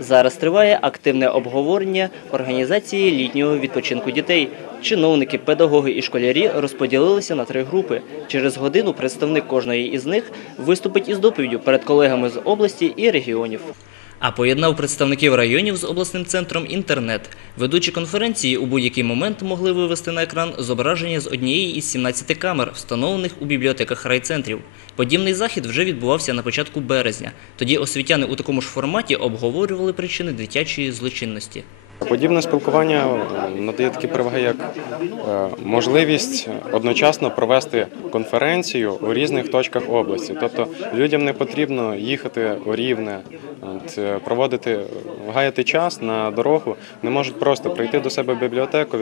Зараз триває активне обговорення організації літнього відпочинку дітей. Чиновники, педагоги і школярі розподілилися на три групи. Через годину представник кожної із них виступить із доповіддю перед колегами з області і регіонів. А поєднав представників районів з обласним центром інтернет. Ведучі конференції у будь-який момент могли вивести на екран зображення з однієї із 17 камер, встановлених у бібліотеках райцентрів. Подібний захід вже відбувався на початку березня. Тоді освітяни у такому ж форматі обговорювали причини дитячої злочинності. Подібне спілкування надає такі переваги, як е, можливість одночасно провести конференцію у різних точках області. Тобто людям не потрібно їхати у рівне, е, проводити, гаяти час на дорогу, не можуть просто прийти до себе в бібліотеку.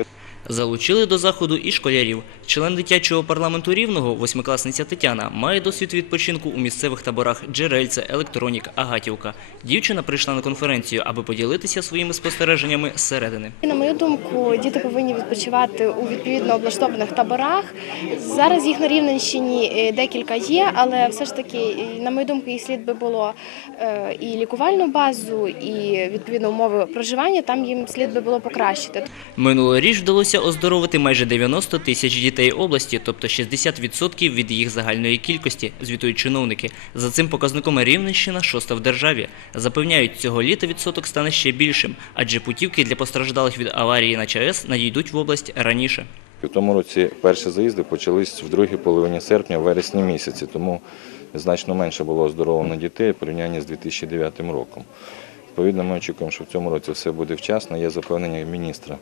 Залучили до заходу і школярів. Член дитячого парламенту Рівного, восьмикласниця Тетяна, має досвід відпочинку у місцевих таборах Джерельце, Електронік, Агатівка. Дівчина прийшла на конференцію, аби поділитися своїми спостереженнями зсередини. На мою думку, діти повинні відпочивати у відповідно облаштованих таборах. Зараз їх на Рівненщині е, декілька є, але все ж таки, е, на мою думку, їх слід би було е, і лікувальну базу, і відповідно умови проживання. Там їм слід би було покращити. Минулоріч вдалося оздоровити майже 90 тисяч дітей області, тобто 60% від їх загальної кількості, звітують чиновники. За цим показником Рівненщина шоста в державі. Запевняють, цього літа відсоток стане ще більшим, адже путівки для постраждалих від аварії на ЧАЕС надійдуть в область раніше. У тому році перші заїзди почались в другій половині серпня, вересні місяці, тому значно менше було оздоровлено дітей в порівнянні з 2009 роком. Відповідно, ми очікуємо, що в цьому році все буде вчасно. Є запевнення міністра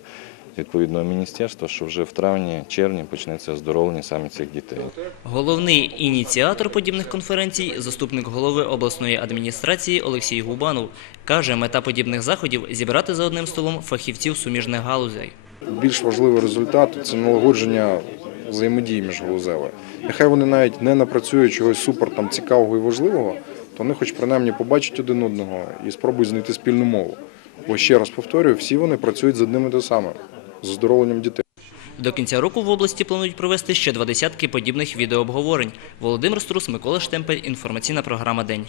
відповідного міністерства, що вже в травні-червні почнеться оздоровлення саме цих дітей. Головний ініціатор подібних конференцій, заступник голови обласної адміністрації Олексій Губанов, каже, мета подібних заходів зібрати за одним столом фахівців суміжних галузей. більш важливий результат це налагодження взаємодії між міжгалузевої. Нехай вони навіть не напрацюють чогось супер там цікавого і важливого, вони хоч принаймні побачать один одного і спробують знайти спільну мову. Бо ще раз повторюю, всі вони працюють з одним і те саме з оздоровленням дітей. До кінця року в області планують провести ще два десятки подібних відеообговорень. Володимир Струс, Микола Штемпель, інформаційна програма День.